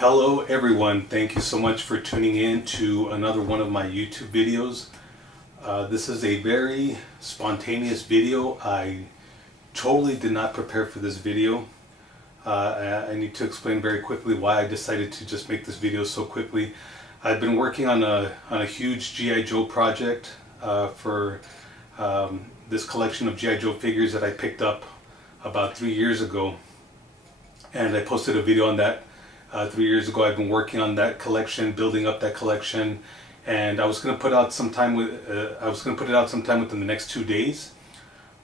Hello everyone, thank you so much for tuning in to another one of my YouTube videos. This is a very spontaneous video. I totally did not prepare for this video. I need to explain very quickly why I decided to just make this video so quickly. I've been working on a huge G.I. Joe project for this collection of G.I. Joe figures that I picked up about 3 years ago, and I posted a video on that 3 years ago. I've been working on that collection, building up that collection, and I was going to put out sometime within the next 2 days.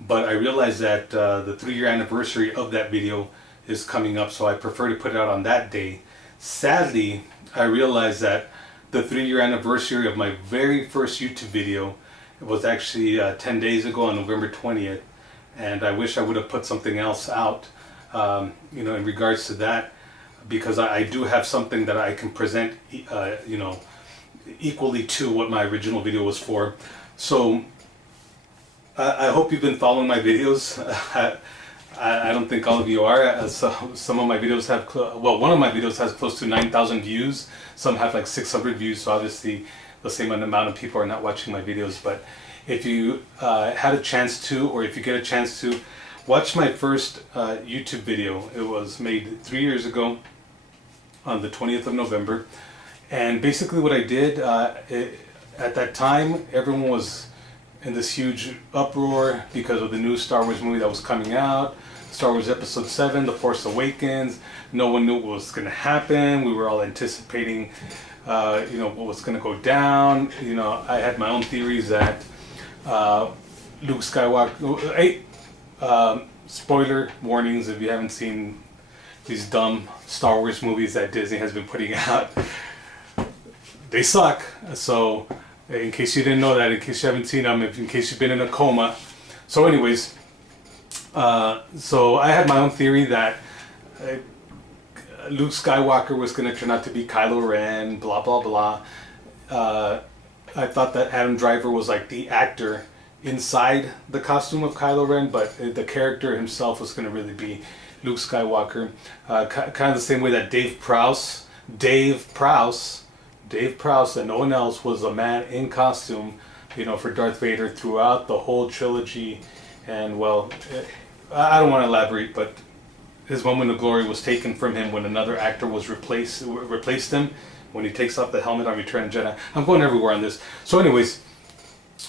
But I realized that the 3-year anniversary of that video is coming up, so I prefer to put it out on that day. Sadly, I realized that the 3-year anniversary of my very first YouTube video was actually 10 days ago on November 20th, and I wish I would have put something else out, in regards to that, because I do have something that I can present, equally to what my original video was for. So I hope you've been following my videos. I don't think all of you are. Some of my videos have, one of my videos has close to 9,000 views. Some have like 600 views, so obviously the same amount of people are not watching my videos. But if you had a chance to, or if you get a chance to, watch my first YouTube video. It was made 3 years ago on the 20th of November. And basically what I did, at that time, everyone was in this huge uproar because of the new Star Wars movie that was coming out, Star Wars Episode 7, The Force Awakens. No one knew what was going to happen. We were all anticipating, what was going to go down. I had my own theories that Luke Skywalker... spoiler warnings if you haven't seen these dumb Star Wars movies that Disney has been putting out. They suck. So in case you didn't know that, in case you haven't seen them, in case you've been in a coma. So anyways, so I had my own theory that Luke Skywalker was going to turn out to be Kylo Ren, blah blah blah. I thought that Adam Driver was like the actor inside the costume of Kylo Ren, but the character himself was going to really be Luke Skywalker. Kind of the same way that Dave Prowse, and no one else, was a man in costume, for Darth Vader throughout the whole trilogy. And well, I don't want to elaborate, but his moment of glory was taken from him when another actor was replaced him, when he takes off the helmet on Return of the Jedi. I'm going everywhere on this. So anyways,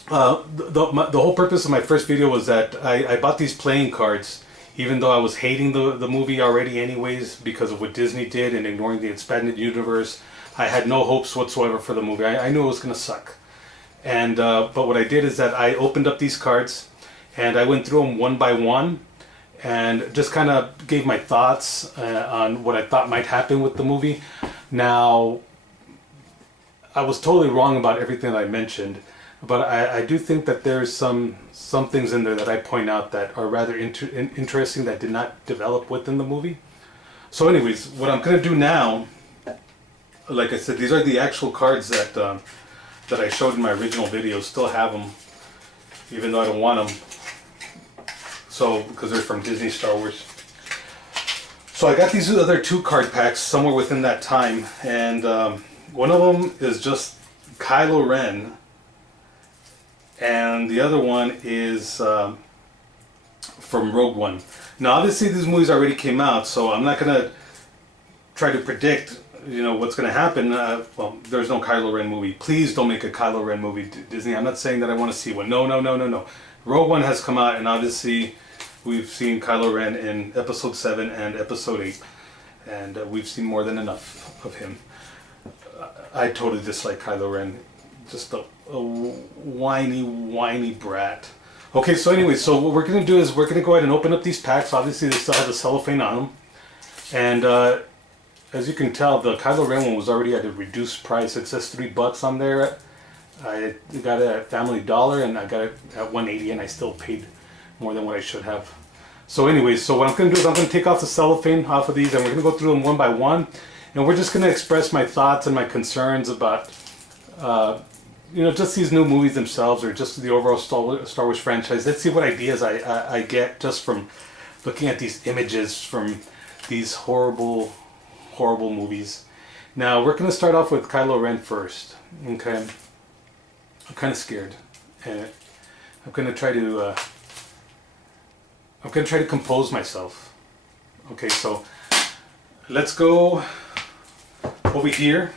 the whole purpose of my first video was that I bought these playing cards, even though I was hating the movie already anyways because of what Disney did and ignoring the expanded universe. I had no hopes whatsoever for the movie. I knew it was going to suck. And but what I did is that I opened up these cards and I went through them one by one and just kind of gave my thoughts on what I thought might happen with the movie. Now, I was totally wrong about everything that I mentioned, but I do think that there's some things in there that I point out that are rather interesting that did not develop within the movie. So anyways, what I'm going to do now, like I said, these are the actual cards that I showed in my original video. Still have them, even though I don't want them. So, because they're from Disney Star Wars. So I got these other 2 card packs somewhere within that time, and one of them is just Kylo Ren, and the other one is from Rogue One. Now obviously these movies already came out, so I'm not going to try to predict what's going to happen. Well, there's no Kylo Ren movie. Please don't make a Kylo Ren movie, Disney. I'm not saying that I want to see one. No. Rogue One has come out, and obviously we've seen Kylo Ren in Episode 7 and Episode 8, and we've seen more than enough of him. I totally dislike Kylo Ren. Just a whiny brat. Okay, so anyway, so what we're going to do is we're going to go ahead and open up these packs. Obviously they still have the cellophane on them, and as you can tell, the Kylo Ren one was already at a reduced price. It says $3 on there. I got it at Family Dollar, and I got it at $1.80, and I still paid more than what I should have. So anyways, so what I'm going to do is I'm going to take off the cellophane off of these, and we're going to go through them one by one, and we're just going to express my thoughts and my concerns about just these new movies themselves, or just the overall Star Wars franchise. Let's see what ideas I get just from looking at these images from these horrible movies. Now we're going to start off with Kylo Ren first. Okay. I'm kind of scared. And I'm going to try to compose myself. Okay, so let's go over here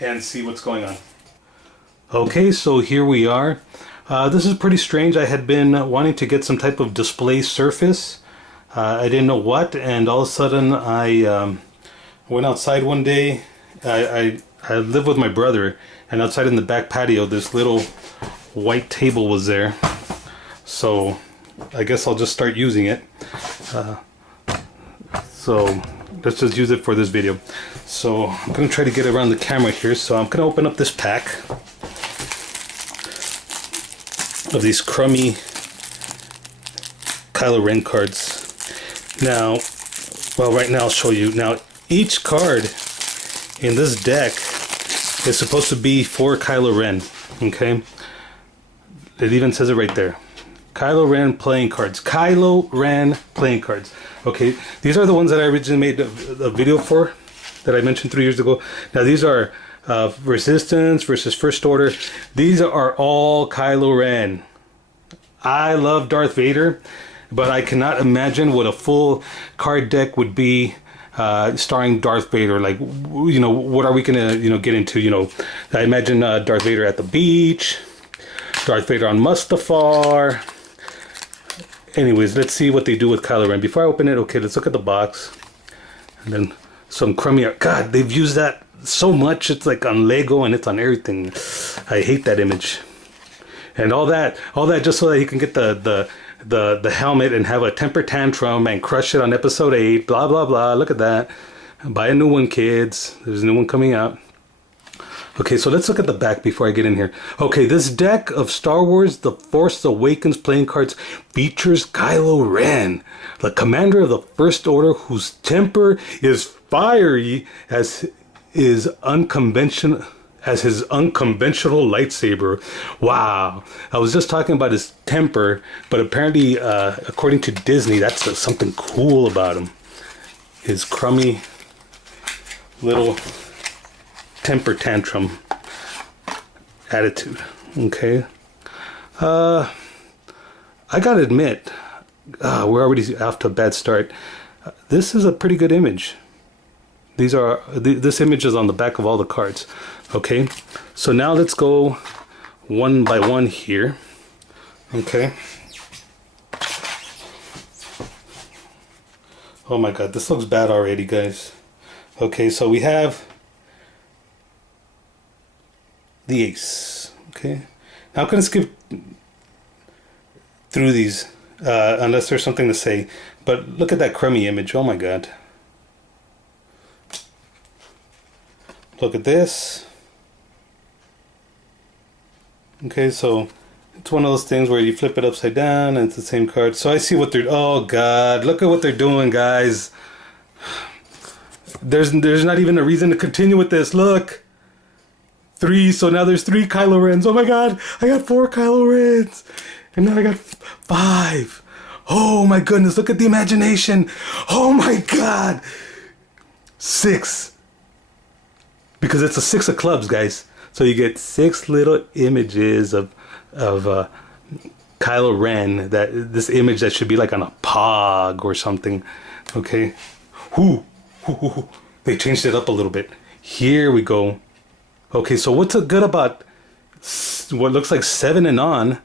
and see what's going on. Okay, so here we are. This is pretty strange. I had been wanting to get some type of display surface. I didn't know what, and all of a sudden I went outside one day. I live with my brother, and outside in the back patio this little white table was there. So I guess I'll just start using it. So let's just use it for this video. So I'm going to try to get around the camera here. So I'm going to open up this pack of these crummy Kylo Ren cards. Now, well, right now I'll show you. Now, each card in this deck is supposed to be for Kylo Ren. Okay, it even says it right there. Kylo Ren playing cards. Kylo Ren playing cards. Okay, these are the ones that I originally made a video for, that I mentioned 3 years ago. Now these are Resistance versus First Order. These are all Kylo Ren. I love Darth Vader, but I cannot imagine what a full card deck would be starring Darth Vader. Like, you know, what are we gonna, you know, get into? You know, I imagine Darth Vader at the beach, Darth Vader on Mustafar. Anyways, let's see what they do with Kylo Ren. Before I open it, okay, let's look at the box. And then some crummy art. God, they've used that so much. It's like on Lego and it's on everything. I hate that image. And all that just so that he can get the helmet and have a temper tantrum and crush it on episode 8. Blah, blah, blah. Look at that. Buy a new one, kids. There's a new one coming out. Okay, so let's look at the back before I get in here. Okay, this deck of Star Wars The Force Awakens playing cards features Kylo Ren, the commander of the First Order, whose temper is fiery as his unconventional lightsaber. Wow. I was just talking about his temper, but apparently, according to Disney, that's something cool about him. His crummy little temper tantrum attitude. Okay. I gotta admit, we're already off to a bad start. This is a pretty good image. This image is on the back of all the cards. Okay, so now let's go one by one here. Okay. Oh my god, this looks bad already, guys. Okay, so we have the ace. Okay, now I'm gonna skip through these unless there's something to say. But look at that crummy image. Oh my god. Look at this. Okay, so it's one of those things where you flip it upside down and it's the same card. So I see what they're... Oh god, look at what they're doing, guys. There's not even a reason to continue with this. Look. 3, so now there's 3 Kylo Rens. Oh my god, I got 4 Kylo Rens. And now I got 5. Oh my goodness, look at the imagination. Oh my god. 6. Because it's a 6 of clubs, guys. So you get 6 little images of Kylo Ren. This image that should be like on a pog or something. Okay. They changed it up a little bit. Here we go. Okay, so what's good about what looks like 7 and on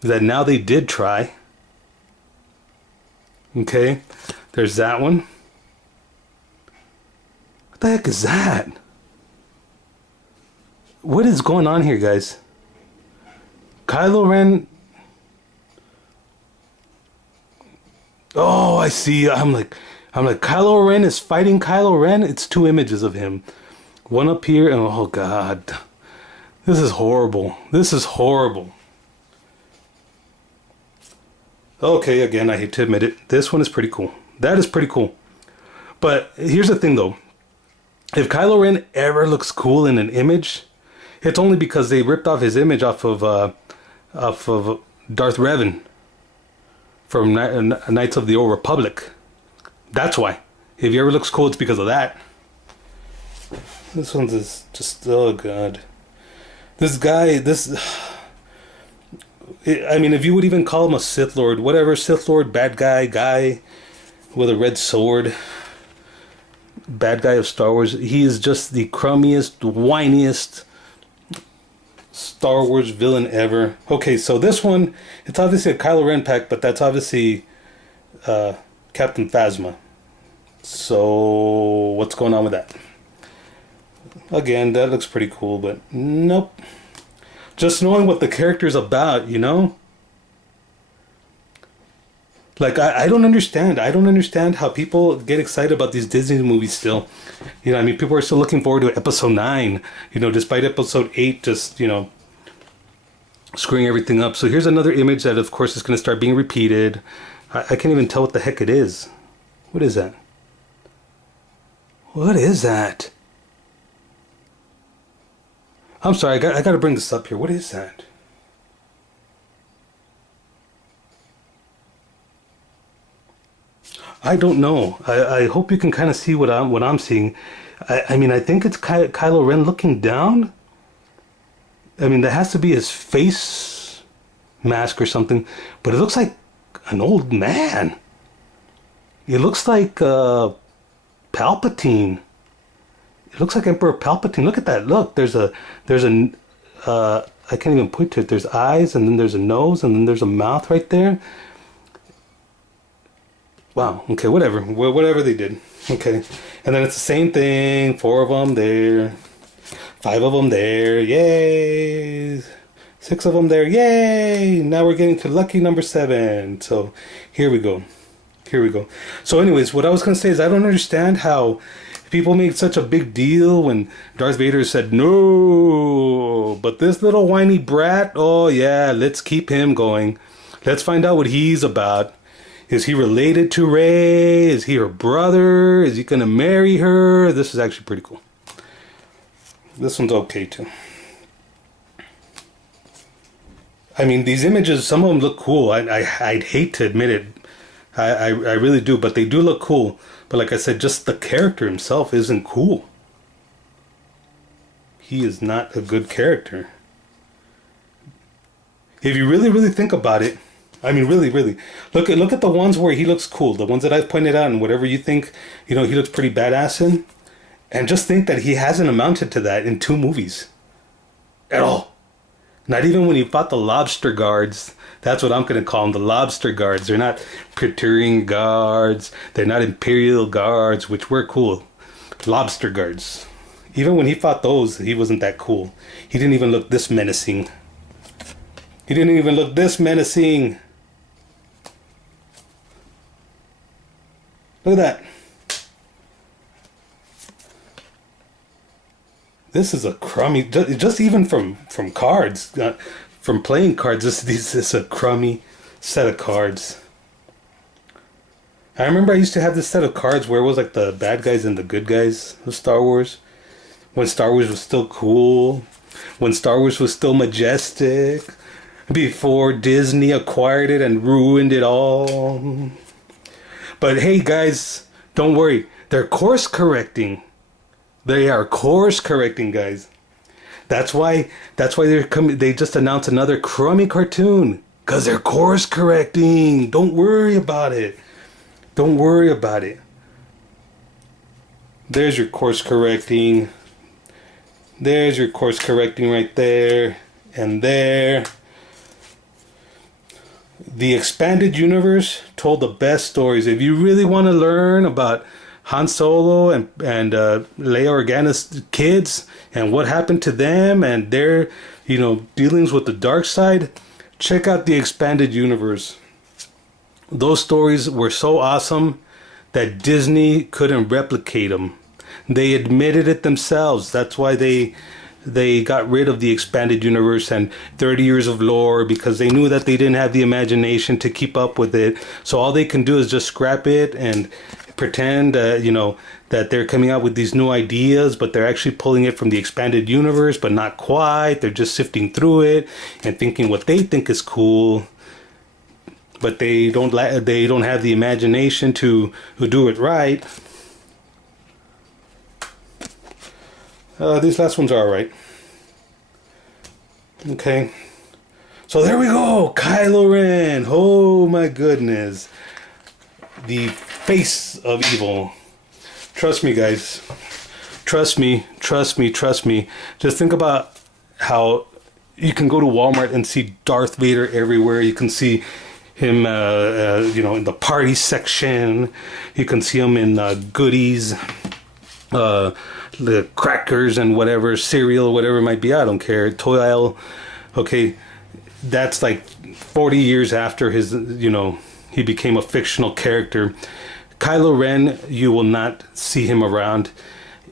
that now they did try. Okay, there's that one. What the heck is that? What is going on here, guys? Kylo Ren. Oh, I see. I'm like Kylo Ren is fighting Kylo Ren. It's 2 images of him. One up here, and oh god. This is horrible. This is horrible. Okay, again, I hate to admit it. This one is pretty cool. That is pretty cool. But here's the thing, though. If Kylo Ren ever looks cool in an image, it's only because they ripped off his image off of Darth Revan from Knights of the Old Republic. That's why. If he ever looks cool, it's because of that. This one's just, oh god. This guy, I mean, if you would even call him a Sith Lord, whatever, Sith Lord, bad guy with a red sword, bad guy of Star Wars, he is just the crummiest, whiniest Star Wars villain ever. Okay, so this one, it's obviously a Kylo Ren pack, but that's obviously Captain Phasma. So, what's going on with that? Again, that looks pretty cool, but nope. Just knowing what the character's about, you know? Like, I don't understand. I don't understand how people get excited about these Disney movies still. You know, I mean, people are still looking forward to episode 9, you know, despite episode 8 just, you know, screwing everything up. So here's another image that, of course, is going to start being repeated. I can't even tell what the heck it is. What is that? What is that? I'm sorry, I got to bring this up here. What is that? I don't know. I hope you can kind of see what I'm seeing. I mean, I think it's Kylo Ren looking down. I mean, that has to be his face mask or something, but it looks like an old man. It looks like Palpatine. It looks like Emperor Palpatine. Look at that. Look, there's a I can't even point to it. There's eyes, and then there's a nose, and then there's a mouth right there. Wow. Okay, whatever. Whatever they did. Okay. And then it's the same thing. 4 of them there. 5 of them there. Yay. 6 of them there. Yay. Now we're getting to lucky number 7. So here we go. Here we go. So anyways, what I was going to say is I don't understand how people make such a big deal when Darth Vader said no. But this little whiny brat, oh yeah, let's keep him going. Let's find out what he's about. Is he related to Rey? Is he her brother? Is he going to marry her? This is actually pretty cool. This one's okay too. I mean, these images, some of them look cool. I'd hate to admit it. I really do, but they do look cool. But like I said, just the character himself isn't cool. He is not a good character. If you really, really think about it, I mean, really, really, look at the ones where he looks cool, the ones that I've pointed out, and whatever you think, you know, he looks pretty badass in, and just think that he hasn't amounted to that in 2 movies, at all. Not even when he fought the lobster guards. That's what I'm going to call them, the lobster guards. They're not Praetorian guards. They're not Imperial guards, which were cool. Lobster guards. Even when he fought those, he wasn't that cool. He didn't even look this menacing. He didn't even look this menacing. Look at that. This is a crummy, just even from cards, from playing cards, this is a crummy set of cards. I remember I used to have this set of cards where it was like the bad guys and the good guys of Star Wars. When Star Wars was still cool. When Star Wars was still majestic. Before Disney acquired it and ruined it all. But hey guys, don't worry. They're course correcting. They are course correcting, guys. That's why they just announced another crummy cartoon. Cause they're course correcting. Don't worry about it. Don't worry about it. There's your course correcting. There's your course correcting right there and there. The expanded universe told the best stories. If you really want to learn about Han Solo and Leia Organa's kids and what happened to them and their, you know, dealings with the dark side, check out the expanded universe. Those stories were so awesome that Disney couldn't replicate them. They admitted it themselves. That's why they got rid of the expanded universe and 30 years of lore, because they knew that they didn't have the imagination to keep up with it. So all they can do is just scrap it and pretend, you know, that they're coming out with these new ideas, but they're actually pulling it from the expanded universe, but not quite. They're just sifting through it and thinking what they think is cool, but they don't have the imagination to do it right. These last ones are alright. Okay. So there we go. Kylo Ren. Oh my goodness. The face of evil. Trust me, guys. Trust me. Trust me. Trust me. Just think about how you can go to Walmart and see Darth Vader everywhere. You can see him, you know, in the party section. You can see him in goodies, the crackers and whatever, cereal, whatever it might be. I don't care. Toy aisle. Okay, that's like 40 years after his, you know, he became a fictional character. Kylo Ren, you will not see him around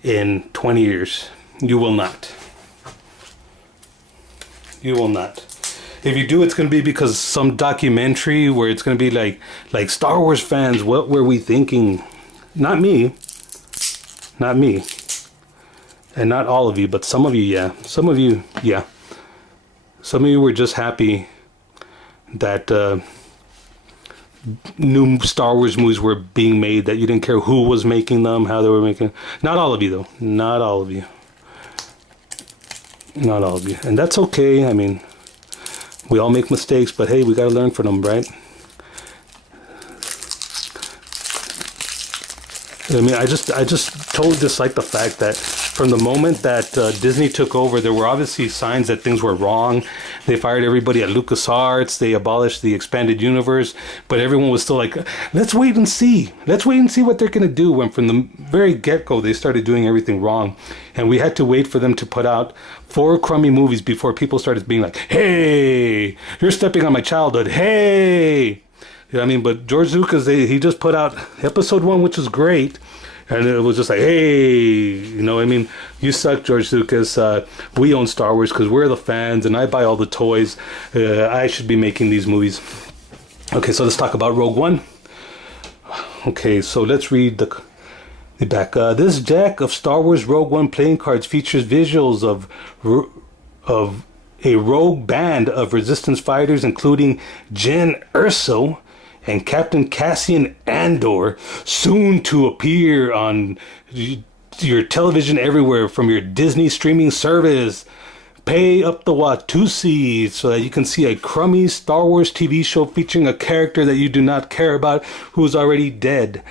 in 20 years. You will not. You will not. If you do, it's going to be because some documentary where it's going to be like Star Wars fans, what were we thinking? Not me. Not me. And not all of you, but some of you, yeah. Some of you, yeah. Some of you were just happy that new Star Wars movies were being made, that you didn't care who was making them, how they were making. Not all of you, though. Not all of you. Not all of you. And that's okay. I mean, we all make mistakes, but hey, we got to learn from them, right? I mean, I just totally dislike the fact that from the moment that Disney took over, there were obviously signs that things were wrong. They fired everybody at LucasArts. They abolished the expanded universe, but everyone was still like, let's wait and see. Let's wait and see what they're going to do. When from the very get-go, they started doing everything wrong. And we had to wait for them to put out 4 crummy movies before people started being like, hey, you're stepping on my childhood. Hey. You know what I mean? But George Lucas, he just put out episode 1, which was great. And it was just like, hey, you know what I mean? You suck, George Lucas. We own Star Wars because we're the fans and I buy all the toys. I should be making these movies. Okay, so let's talk about Rogue One. Okay, so let's read the back. This deck of Star Wars Rogue One playing cards features visuals of a rogue band of resistance fighters, including Jyn Erso and Captain Cassian Andor, soon to appear on your television everywhere from your Disney streaming service. Pay up the Watusi so that you can see a crummy Star Wars TV show featuring a character that you do not care about who's already dead.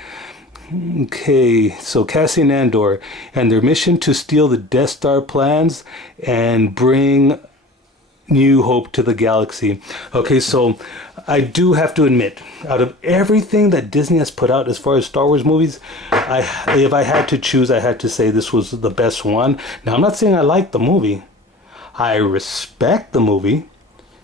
Okay, so Cassian Andor and their mission to steal the Death Star plans and bring New Hope to the galaxy. Okay, so I do have to admit, out of everything that Disney has put out as far as Star Wars movies, if I had to choose, I had to say this was the best one. Now, I'm not saying I like the movie. I respect the movie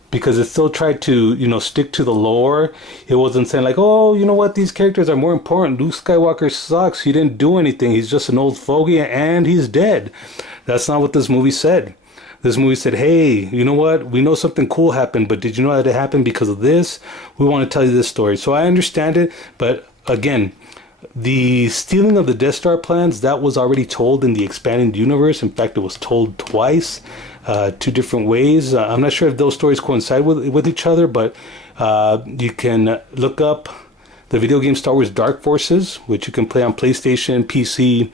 because it still tried to, you know, stick to the lore. It wasn't saying like, oh, you know what, these characters are more important. Luke Skywalker sucks. He didn't do anything. He's just an old fogey and he's dead. That's not what this movie said. This movie said, hey, you know what? We know something cool happened, but did you know that it happened because of this? We want to tell you this story. So I understand it, but again, the stealing of the Death Star plans, that was already told in the expanded universe. In fact, it was told twice, 2 different ways. I'm not sure if those stories coincide with each other, but you can look up the video game Star Wars Dark Forces, which you can play on PlayStation, PC,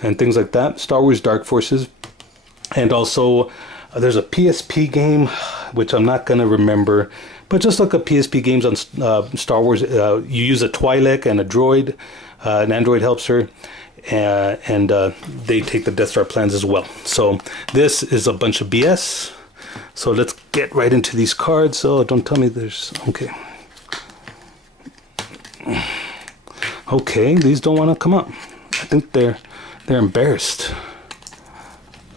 and things like that. Star Wars Dark Forces. And also, there's a PSP game, which I'm not going to remember, but just look up PSP games on Star Wars. You use a Twi'lek and a droid. An android helps her, and they take the Death Star plans as well. So this is a bunch of BS. So let's get right into these cards. Oh, don't tell me there's... Okay. Okay, these don't want to come up. I think they're embarrassed.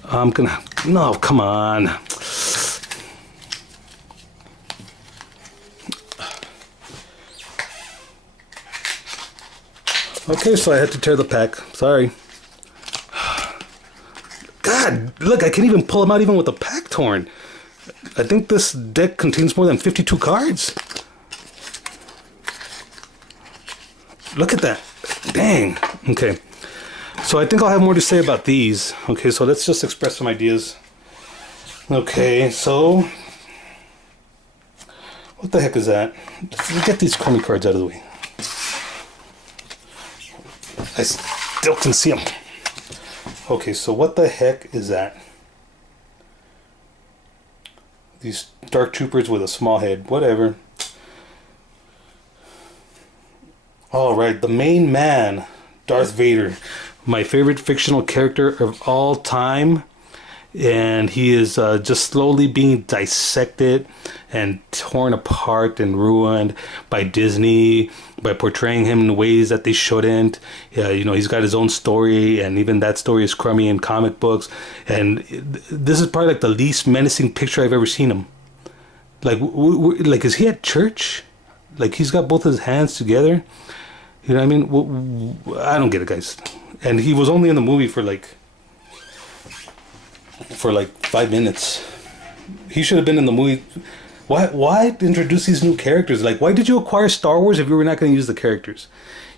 I'm gonna... No, come on. Okay, so I had to tear the pack. Sorry. God, look, I can't even pull them out even with the pack torn. I think this deck contains more than 52 cards. Look at that. Dang. Okay. So I think I'll have more to say about these. Okay, so let's just express some ideas. Okay, so what the heck is that? Let's get these crummy cards out of the way. I still can see them. Okay, so what the heck is that? These dark troopers with a small head. Whatever. Alright, the main man, Darth Vader. My favorite fictional character of all time. And he is just slowly being dissected and torn apart and ruined by Disney, by portraying him in ways that they shouldn't. You know, he's got his own story, and even that story is crummy in comic books. And this is probably like the least menacing picture I've ever seen him. Like, like, is he at church? Like, he's got both his hands together. You know what I mean? I don't get it, guys. And he was only in the movie for like 5 minutes. He should have been in the movie. Why introduce these new characters? Like, why did you acquire Star Wars if you were not going to use the characters?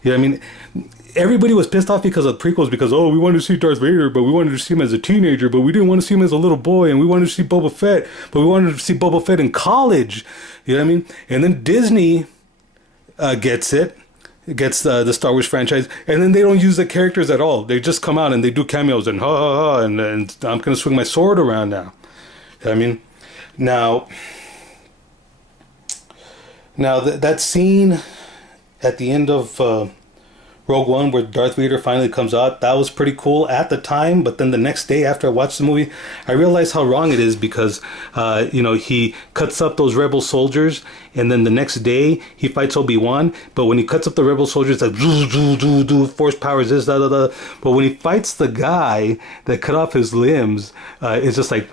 You know what I mean? Everybody was pissed off because of prequels, because, oh, we wanted to see Darth Vader, but we wanted to see him as a teenager, but we didn't want to see him as a little boy, and we wanted to see Boba Fett, but we wanted to see Boba Fett in college. You know what I mean? And then Disney gets the Star Wars franchise, and then they don't use the characters at all. They just come out and they do cameos and ha ha ha, and I'm gonna swing my sword around now. I mean, now that scene at the end of Rogue One where Darth Vader finally comes out, that was pretty cool at the time. But then the next day after I watched the movie, I realized how wrong it is, because you know, he cuts up those rebel soldiers, and then the next day he fights Obi-Wan. But when he cuts up the rebel soldiers, like do force powers this da da da. But when he fights the guy that cut off his limbs, it's just like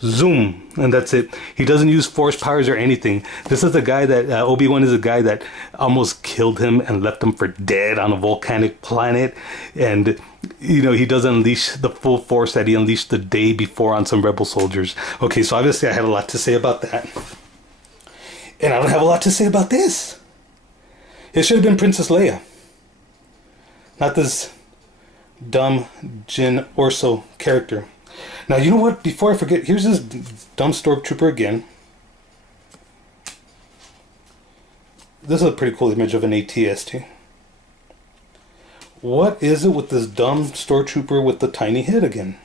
zoom, and that's it. He doesn't use force powers or anything. This is the guy that Obi-Wan is a guy that almost killed him and left him for dead on a volcanic planet, and you know, he doesn't unleash the full force that he unleashed the day before on some rebel soldiers. Okay, so obviously I had a lot to say about that, and I don't have a lot to say about this. It should have been Princess Leia, not this dumb Jyn Orso character. Now, you know what? Before I forget, here's this dumb stormtrooper again. This is a pretty cool image of an AT-ST. What is it with this dumb stormtrooper with the tiny head again?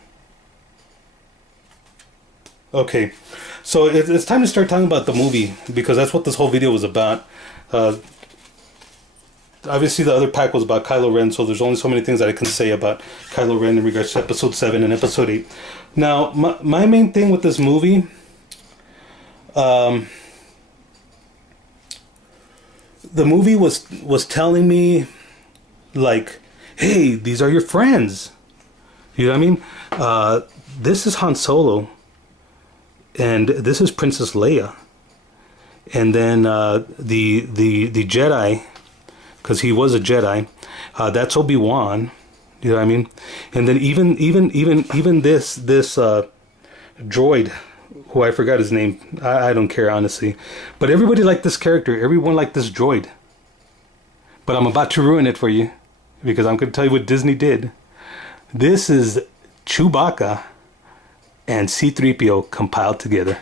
Okay, so it's time to start talking about the movie, because that's what this whole video was about. Obviously, the other pack was about Kylo Ren, so there's only so many things that I can say about Kylo Ren in regards to Episode 7 and Episode 8. Now, my main thing with this movie, the movie was telling me, like, hey, these are your friends. You know what I mean? This is Han Solo, and this is Princess Leia, and then the Jedi, because he was a Jedi, that's Obi-Wan. You know what I mean? And then even this droid, who I forgot his name. I don't care, honestly. But everybody liked this character. Everyone liked this droid. But I'm about to ruin it for you, because I'm going to tell you what Disney did. This is Chewbacca and C-3PO compiled together.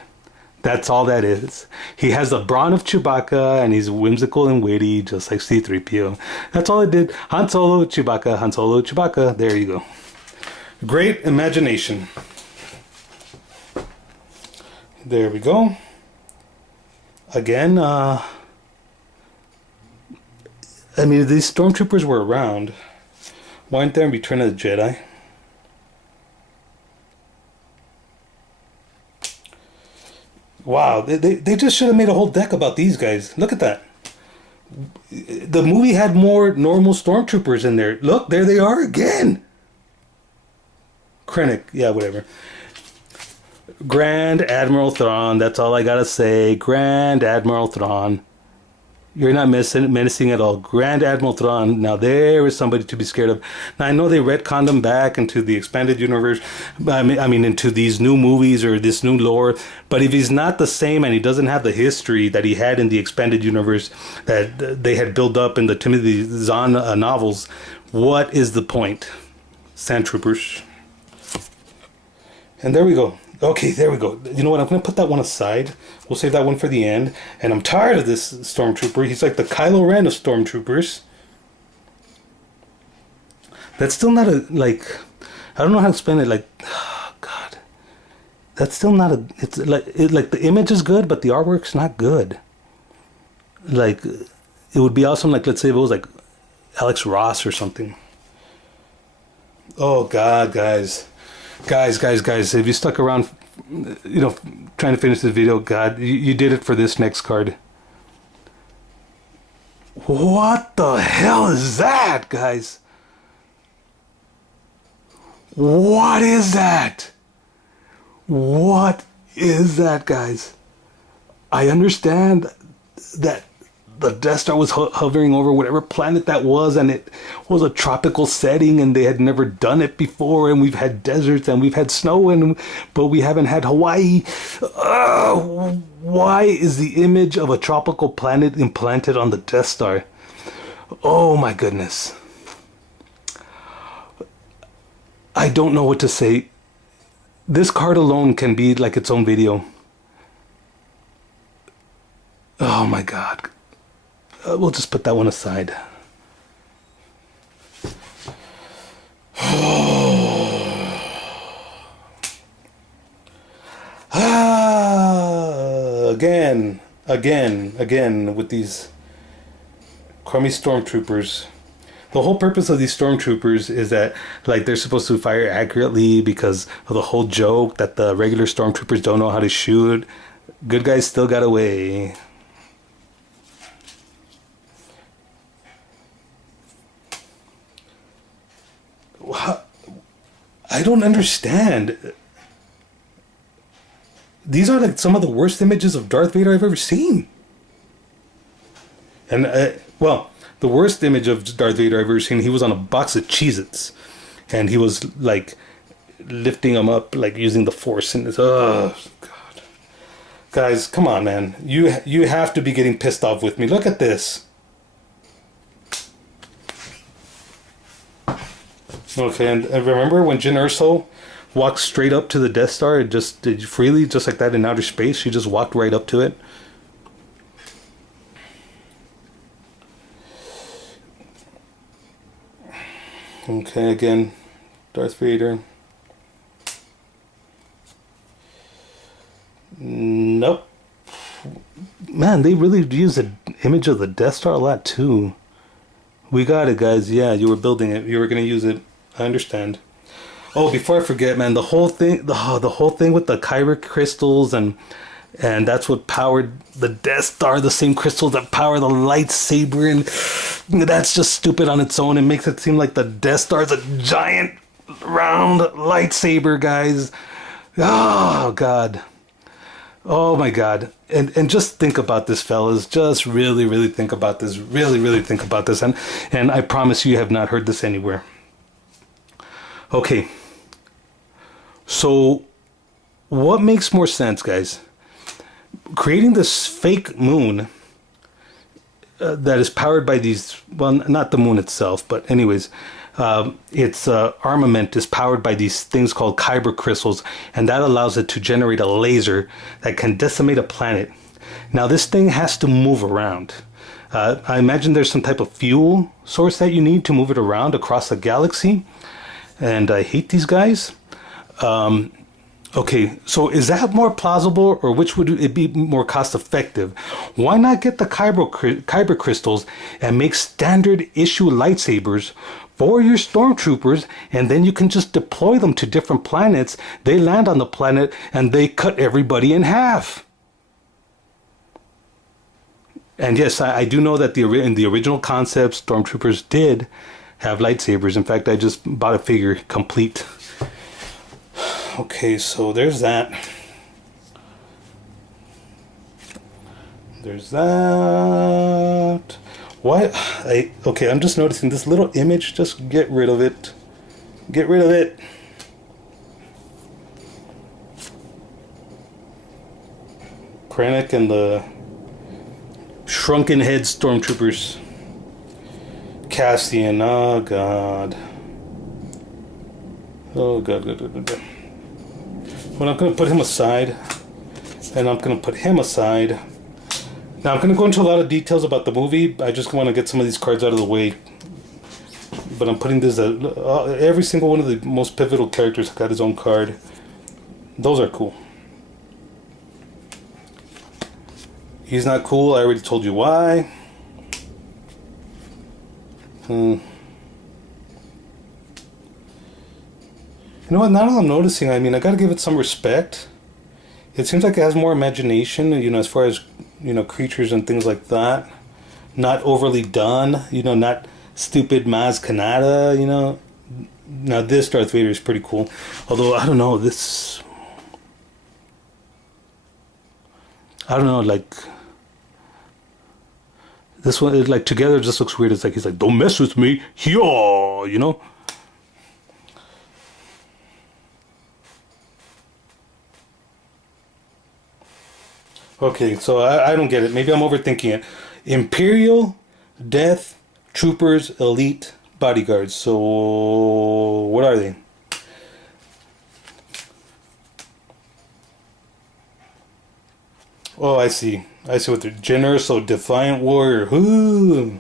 That's all that is. He has the brawn of Chewbacca, and he's whimsical and witty, just like C-3PO. That's all it did. Han Solo, Chewbacca, Han Solo, Chewbacca. There you go. Great imagination. There we go. Again, I mean, these stormtroopers were around. Why aren't they in Return of the Jedi? Wow, they just should have made a whole deck about these guys. Look at that. The movie had more normal stormtroopers in there. Look, there they are again. Krennic, yeah, whatever. Grand Admiral Thrawn, that's all I gotta say. Grand Admiral Thrawn. You're not menacing at all. Grand Admiral Thrawn. Now there is somebody to be scared of. Now I know they retconned him back into the expanded universe. I mean into these new movies or this new lore. But if he's not the same and he doesn't have the history that he had in the expanded universe that they had built up in the Timothy Zahn novels, what is the point? Sand Troopers. And there we go. Okay, there we go. You know what? I'm going to put that one aside. We'll save that one for the end. And I'm tired of this stormtrooper. He's like the Kylo Ren of stormtroopers. That's still not a, like, I don't know how to explain it. Like, oh, God, that's still not a. It's like the image is good, but the artwork's not good. Like, it would be awesome. Like, let's say if it was like Alex Ross or something. Oh God, guys, if you stuck around, you know, trying to finish this video, God, you did it for this next card. What the hell is that, guys? What is that? What is that, guys? I understand that the Death Star was hovering over whatever planet that was, and it was a tropical setting, and they had never done it before, and we've had deserts, and we've had snow, but we haven't had Hawaii. Why is the image of a tropical planet implanted on the Death Star? Oh my goodness. I don't know what to say. This card alone can be like its own video. Oh my God. We'll just put that one aside. Again with these crummy stormtroopers. The whole purpose of these stormtroopers is that, like, they're supposed to fire accurately because of the whole joke that the regular stormtroopers don't know how to shoot. Good guys still got away. I don't understand. These are like some of the worst images of Darth Vader I've ever seen. And, well, the worst image of Darth Vader I've ever seen, he was on a box of Cheez-Its. And he was, like, lifting them up, like, using the Force. And it's, oh, God. Guys, come on, man. You have to be getting pissed off with me. Look at this. Okay, and remember when Jyn Erso walked straight up to the Death Star and just did freely, just like that in outer space? She just walked right up to it. Okay, again, Darth Vader. Nope. Man, they really use the image of the Death Star a lot too. We got it, guys. Yeah, you were building it. You were gonna use it. I understand. Oh, before I forget, man, the whole thing with the Kyber crystals and that's what powered the Death Star, the same crystals that power the lightsaber, and that's just stupid on its own. It makes it seem like the Death Star is a giant round lightsaber, guys. Oh God. Oh my God. And just think about this, fellas. Just really think about this. Really think about this. And I promise you have not heard this anywhere. Okay. So what makes more sense, guys? Creating this fake moon that is powered by these, well, not the moon itself, but anyways, its armament is powered by these things called Kyber crystals, and that allows it to generate a laser that can decimate a planet. Now this thing has to move around. I imagine there's some type of fuel source that you need to move it around across the galaxy, and I hate these guys. Okay, so is that more plausible, or which would it be more cost effective? Why not get the Kyber crystals and make standard issue lightsabers for your stormtroopers, and then you can just deploy them to different planets. They land on the planet and they cut everybody in half. And yes, I do know that in the original concepts, stormtroopers did have lightsabers. In fact, I just bought a figure complete. Okay, so there's that. There's that. What? Okay, I'm just noticing this little image. Just get rid of it. Get rid of it. Krennic and the shrunken head stormtroopers. Cassian. Oh God. Oh God. Well, I'm going to put him aside, and I'm going to put him aside. Now, I'm going to go into a lot of details about the movie. I just want to get some of these cards out of the way but I'm putting this every single one of the most pivotal characters got his own card. Those are cool. He's not cool. I already told you why. You know what? Now that I'm noticing, I mean, I gotta give it some respect. It seems like it has more imagination, you know, as far as, you know, creatures and things like that. Not overly done, you know, not stupid Maz Kanata, you know. Now this Darth Vader is pretty cool. Although, I don't know, this... I don't know, like... This one, like, together just looks weird. It's like, he's like, don't mess with me, yo, you know? Okay, so I don't get it. Maybe I'm overthinking it. Imperial, Death, Troopers, Elite, Bodyguards. So, what are they? Oh, I see. I see what they're... Generous, so Defiant Warrior. Ooh.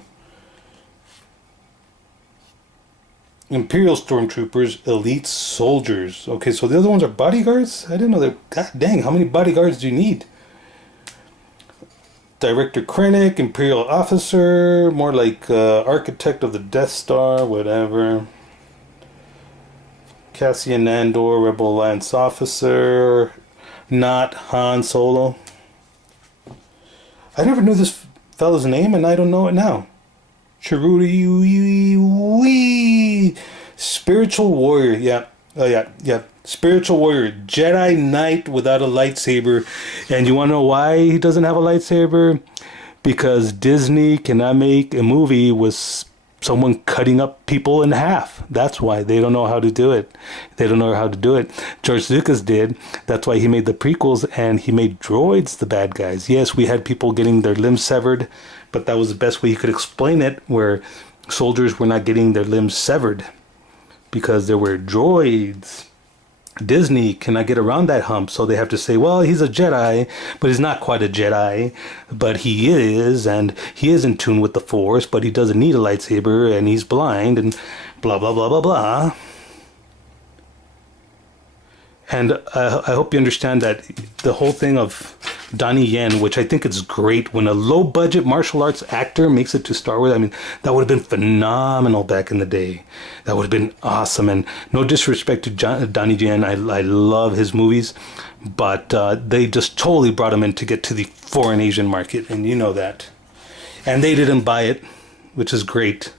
Imperial Stormtroopers, Elite Soldiers. Okay, so the other ones are bodyguards? I didn't know that. God dang, how many bodyguards do you need? Director Krennic, Imperial Officer, more like Architect of the Death Star, whatever. Cassian Andor, Rebel Alliance Officer, not Han Solo. I never knew this fellow's name, and I don't know it now. Cheruti, Spiritual Warrior, yeah. Oh, yeah. Spiritual Warrior, Jedi Knight without a lightsaber. And you want to know why he doesn't have a lightsaber? Because Disney cannot make a movie with someone cutting up people in half. That's why. They don't know how to do it. They don't know how to do it. George Lucas did. That's why he made the prequels, and he made droids the bad guys. Yes, we had people getting their limbs severed, but that was the best way he could explain it, where soldiers were not getting their limbs severed because there were droids. Disney cannot get around that hump, so they have to say, well, he's a Jedi, but he's not quite a Jedi, but he is, and he is in tune with the Force, but he doesn't need a lightsaber, and he's blind, and blah, blah, blah, blah, blah. And I hope you understand that the whole thing of Donnie Yen, which I think is great, when a low-budget martial arts actor makes it to Star Wars, I mean, that would have been phenomenal back in the day. That would have been awesome. And no disrespect to Donnie Yen, I love his movies, but they just totally brought him in to get to the foreign Asian market, and you know that. And they didn't buy it, which is great.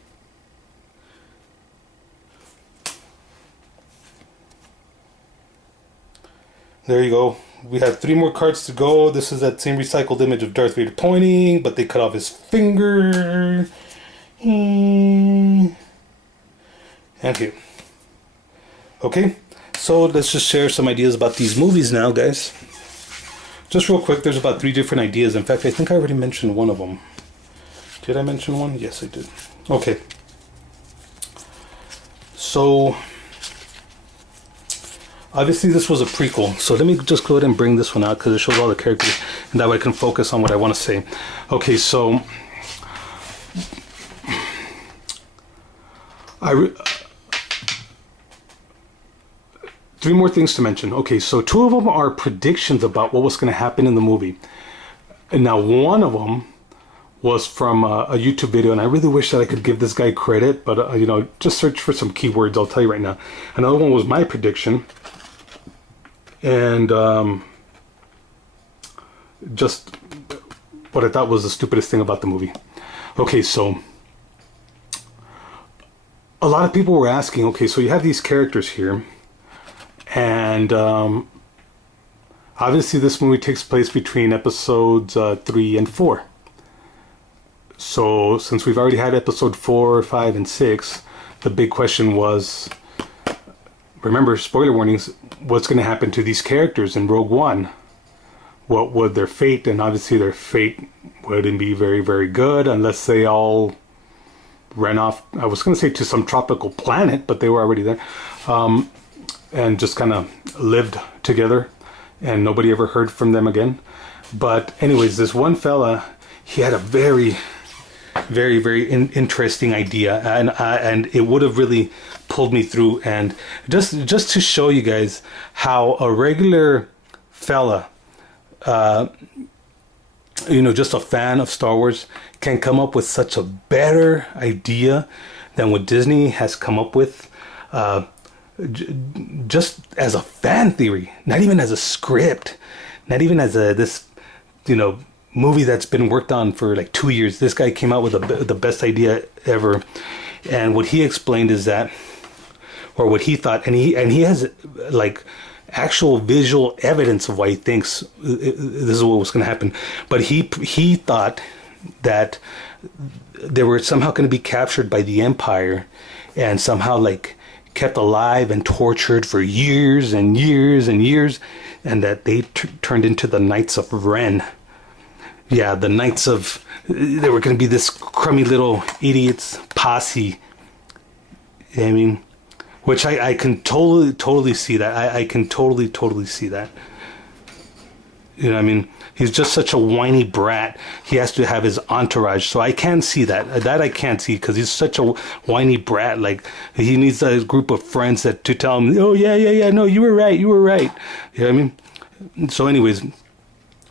There you go. We have 3 more cards to go. This is that same recycled image of Darth Vader pointing, but they cut off his finger. And here. Okay, so let's just share some ideas about these movies now, guys. Just real quick, there's about 3 different ideas. In fact, I think I already mentioned one of them. Did I mention one? Yes, I did. Okay. So... obviously, this was a prequel, so let me just go ahead and bring this one out because it shows all the characters, and that way I can focus on what I want to say. Okay, so... 3 more things to mention. Okay, so 2 of them are predictions about what was going to happen in the movie. And now one of them was from a YouTube video, and I really wish that I could give this guy credit, but, you know, just search for some keywords, I'll tell you right now. Another one was my prediction. And just what I thought was the stupidest thing about the movie. Okay, so a lot of people were asking, okay, so you have these characters here, and obviously this movie takes place between episodes 3 and 4. So since we've already had episode 4, 5, and 6, the big question was, remember, spoiler warnings, what's going to happen to these characters in Rogue One? What would their fate? And obviously their fate wouldn't be very, very good unless they all ran off, I was going to say to some tropical planet, but they were already there, and just kind of lived together, and nobody ever heard from them again. But anyways, this one fella, he had a very very, very interesting idea, and it would have really pulled me through. And just to show you guys how a regular fella, just a fan of Star Wars, can come up with such a better idea than what Disney has come up with, just as a fan theory, not even as a script, not even as this movie that's been worked on for like 2 years. This guy came out with the best idea ever, and what he explained is that, or what he thought, and he has like actual visual evidence of why he thinks this is what was going to happen. But he thought that they were somehow going to be captured by the Empire, and somehow like kept alive and tortured for years and years and years, and that they turned into the Knights of Ren. Yeah, the Knights of... They were going to be this crummy little idiots posse. I mean, which I can totally see that. I can totally see that. You know what I mean? He's just such a whiny brat. He has to have his entourage. So I can see that. That I can't see, because he's such a whiny brat. Like, he needs a group of friends to tell him, oh, yeah, no, you were right. You know what I mean? So anyways,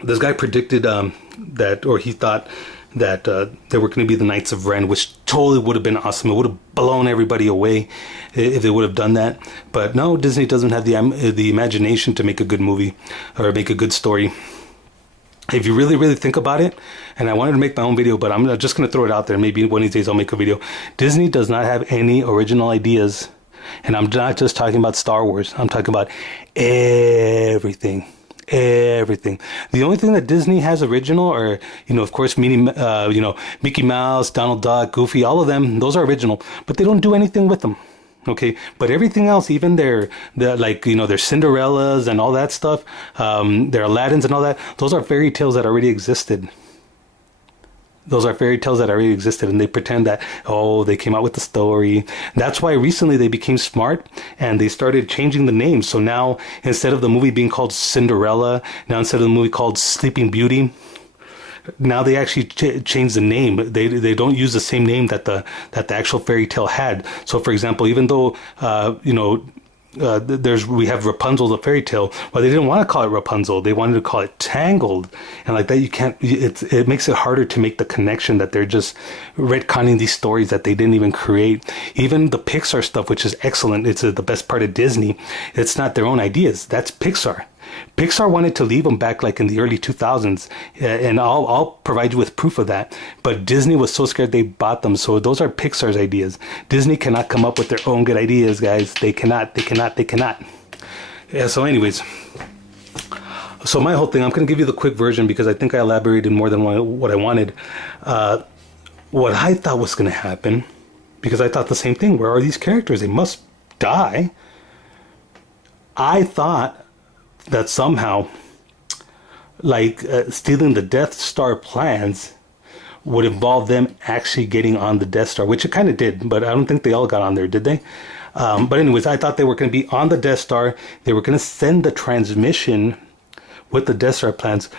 this guy predicted that, or he thought that they were going to be the Knights of Ren, which totally would have been awesome. It would have blown everybody away if they would have done that. But no, Disney doesn't have the imagination to make a good movie or make a good story. If you really think about it, and I wanted to make my own video, but I'm just going to throw it out there. Maybe one of these days I'll make a video. Disney does not have any original ideas. And I'm not just talking about Star Wars. I'm talking about everything. Everything. The only thing that Disney has original are, of course, Mickey Mouse, Donald Duck, Goofy, all of them. Those are original, but they don't do anything with them. Okay, but everything else, even their Cinderellas and all that stuff, their Aladdins and all that, those are fairy tales that already existed. Those are fairy tales that already existed, and they pretend that, they came out with the story. That's why recently they became smart, and they started changing the name. So now, instead of the movie being called Cinderella, now instead of the movie called Sleeping Beauty, now they actually change the name. They don't use the same name that the actual fairy tale had. So, for example, even though we have Rapunzel, the fairy tale. Well, they didn't want to call it Rapunzel. They wanted to call it Tangled, and like that, you can't. It makes it harder to make the connection that they're just retconning these stories that they didn't even create. Even the Pixar stuff, which is excellent, it's the best part of Disney. It's not their own ideas. That's Pixar. Pixar wanted to leave them back like in the early 2000s, and I'll provide you with proof of that. But Disney was so scared they bought them. So those are Pixar's ideas. Disney cannot come up with their own good ideas, guys. They cannot. Yeah, so anyways. So my whole thing, I'm going to give you the quick version because I think I elaborated more than what I wanted. What I thought was going to happen, because I thought the same thing. Where are these characters? They must die. I thought that somehow, like stealing the Death Star plans would involve them actually getting on the Death Star, which it kind of did, but I don't think they all got on there, did they? But anyways, I thought they were going to be on the Death Star. They were going to send the transmission with the Death Star plans,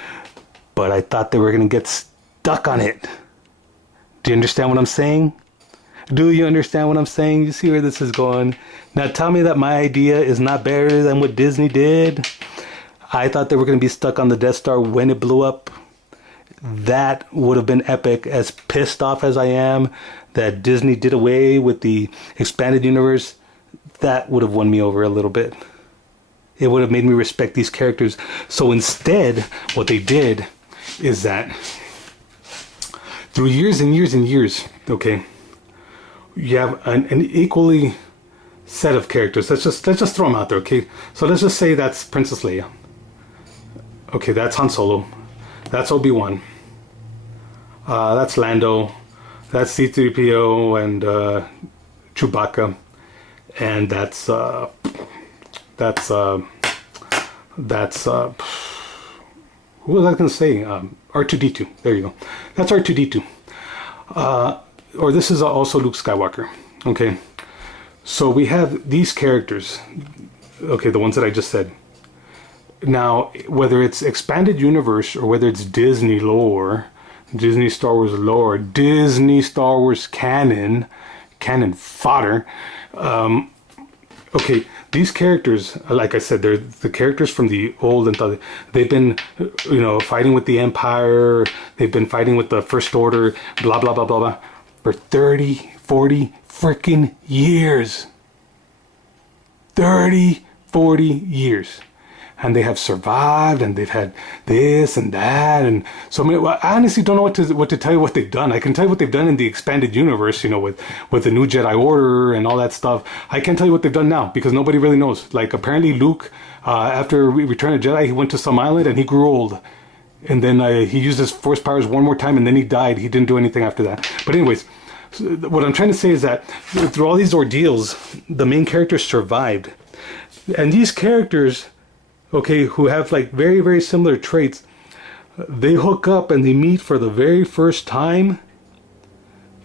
but I thought they were going to get stuck on it. Do you understand what I'm saying? Do you understand what I'm saying? You see where this is going? Now tell me that my idea is not better than what Disney did. I thought they were going to be stuck on the Death Star when it blew up. That would have been epic. As pissed off as I am that Disney did away with the expanded universe, that would have won me over a little bit. It would have made me respect these characters. So instead, what they did is that through years and years and years, okay, you have an equally set of characters. Let's just throw them out there, okay? So let's just say that's Princess Leia. Okay, that's Han Solo. That's Obi-Wan. That's Lando. That's C-3PO and Chewbacca. And that's who was I going to say? R2-D2. There you go. That's R2-D2. Or this is also Luke Skywalker. Okay. So we have these characters. Okay, the ones that I just said. Now, whether it's expanded universe or whether it's Disney lore, Disney Star Wars lore, Disney Star Wars canon fodder. Okay, these characters, like I said, they're the characters from the old and they've been, fighting with the Empire. They've been fighting with the First Order, blah, blah, blah, blah, blah, for 30, 40 freaking years. 30, 40 years. And they have survived, and they've had this and that, and so many. Well, I honestly don't know what to tell you what they've done. I can tell you what they've done in the expanded universe, with the new Jedi Order and all that stuff. I can't tell you what they've done now because nobody really knows. Like apparently Luke, after Return of Jedi, he went to some island and he grew old, and then he used his Force powers one more time, and then he died. He didn't do anything after that. But anyways, so what I'm trying to say is that through all these ordeals, the main characters survived, and these characters, okay, who have like very, very similar traits, they hook up and they meet for the very first time.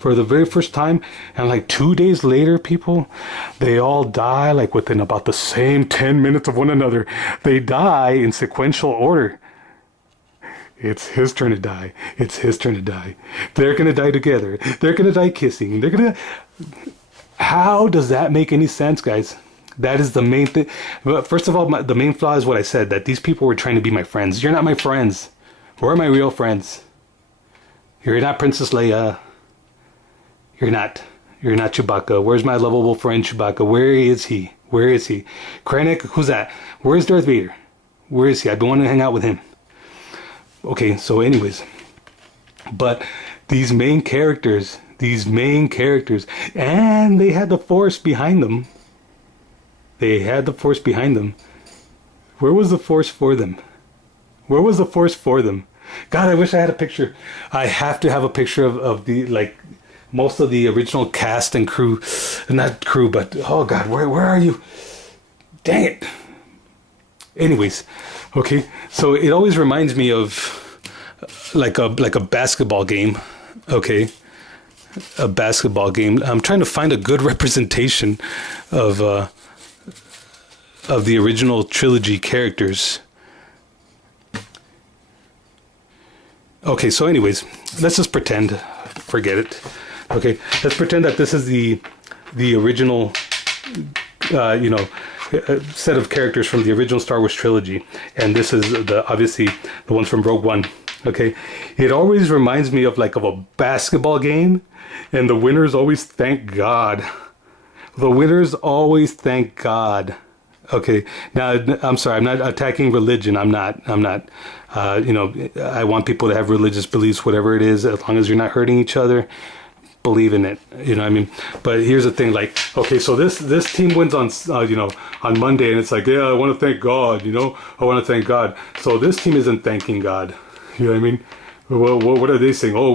And like 2 days later, people, they all die like within about the same 10 minutes of one another. They die in sequential order. It's his turn to die. It's his turn to die. They're going to die together. They're going to die kissing. How does that make any sense, guys? That is the main thing. First of all, the main flaw is what I said, that these people were trying to be my friends. You're not my friends. Where are my real friends? You're not Princess Leia. You're not Chewbacca. Where's my lovable friend Chewbacca? Where is he? Krennic, who's that? Where's Darth Vader? Where is he? I've been wanting to hang out with him. Okay, so anyways. But these main characters, and they had the Force behind them. Where was the Force for them? God, I wish I had a picture. I have to have a picture of the, like, most of the original cast and crew. Not crew, but, oh God, where are you? Dang it. Anyways, okay, so it always reminds me of like a basketball game, okay? A basketball game. I'm trying to find a good representation of the original trilogy characters. Okay, so anyways, let's just pretend, forget it. Okay, let's pretend that this is the original, set of characters from the original Star Wars trilogy, and this is obviously the ones from Rogue One. Okay, it always reminds me of a basketball game, and the winners always thank God. Okay, now I'm sorry, I'm not attacking religion. I'm not. I want people to have religious beliefs, whatever it is, as long as you're not hurting each other. Believe in it, you know what I mean? But here's the thing, like, okay, so this team wins on on Monday, and it's like, yeah, I want to thank God, I want to thank God. So this team isn't thanking God, you know what I mean? Well, what are they saying? Oh,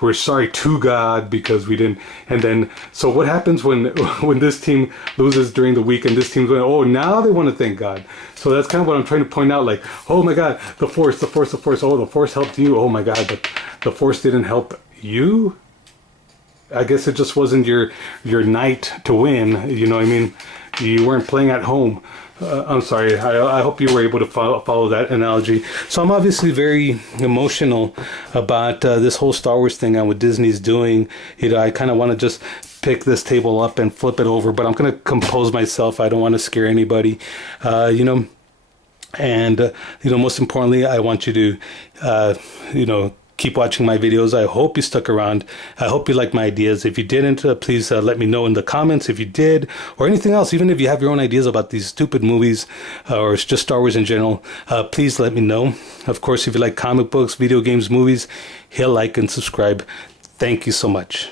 we're sorry to God because we didn't. And then, so what happens when this team loses during the week and this team's going, oh, now they want to thank God. So that's kind of what I'm trying to point out. Like, oh my God, the Force. Oh, the Force helped you. Oh my God, but the Force didn't help you. I guess it just wasn't your night to win. You know what I mean? You weren't playing at home. I'm sorry. I hope you were able to follow that analogy. So I'm obviously very emotional about this whole Star Wars thing and what Disney's doing. I kind of want to just pick this table up and flip it over, but I'm going to compose myself. I don't want to scare anybody, And, most importantly, I want you to, keep watching my videos. I hope you stuck around. I hope you like my ideas. If you didn't, please let me know in the comments if you did, or anything else. Even if you have your own ideas about these stupid movies or just Star Wars in general, please let me know. Of course, if you like comic books, video games, movies, hit like and subscribe. Thank you so much.